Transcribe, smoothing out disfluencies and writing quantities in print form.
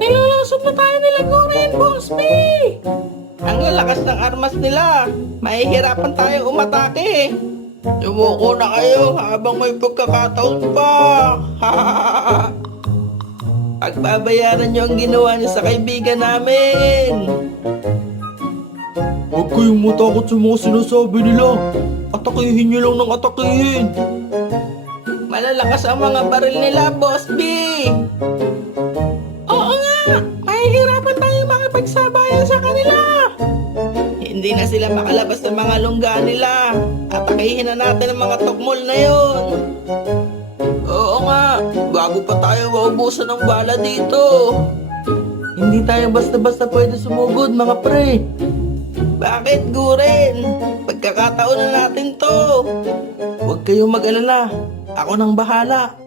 Nilulusog na tayo nila Guren, Boss B! Ang lalakas ng armas nila. Mahihirapan tayo umatake. Sumuko na kayo habang may pagkakataon pa. Pagbabayaran niyo ang ginawa niyo sa kaibigan namin. Huwag kayong matakot sa mga sinasabi nila. Atakihin niyo lang ng atakihin. Malalakas ang mga baril nila, Boss B. Oo nga, mahihirapan tayo makipagsabayan sa kanila. Hindi na sila makalabas ng mga lungga nila. Atakihin na natin ang mga tukmol na yon. Oo nga, bago pa tayo maubusan ng bala dito. Hindi tayo basta-basta pwede sumugod, mga pre. Bakit, Guren? Pagkakataon na natin to. Huwag kayong mag-alala. Ako nang bahala.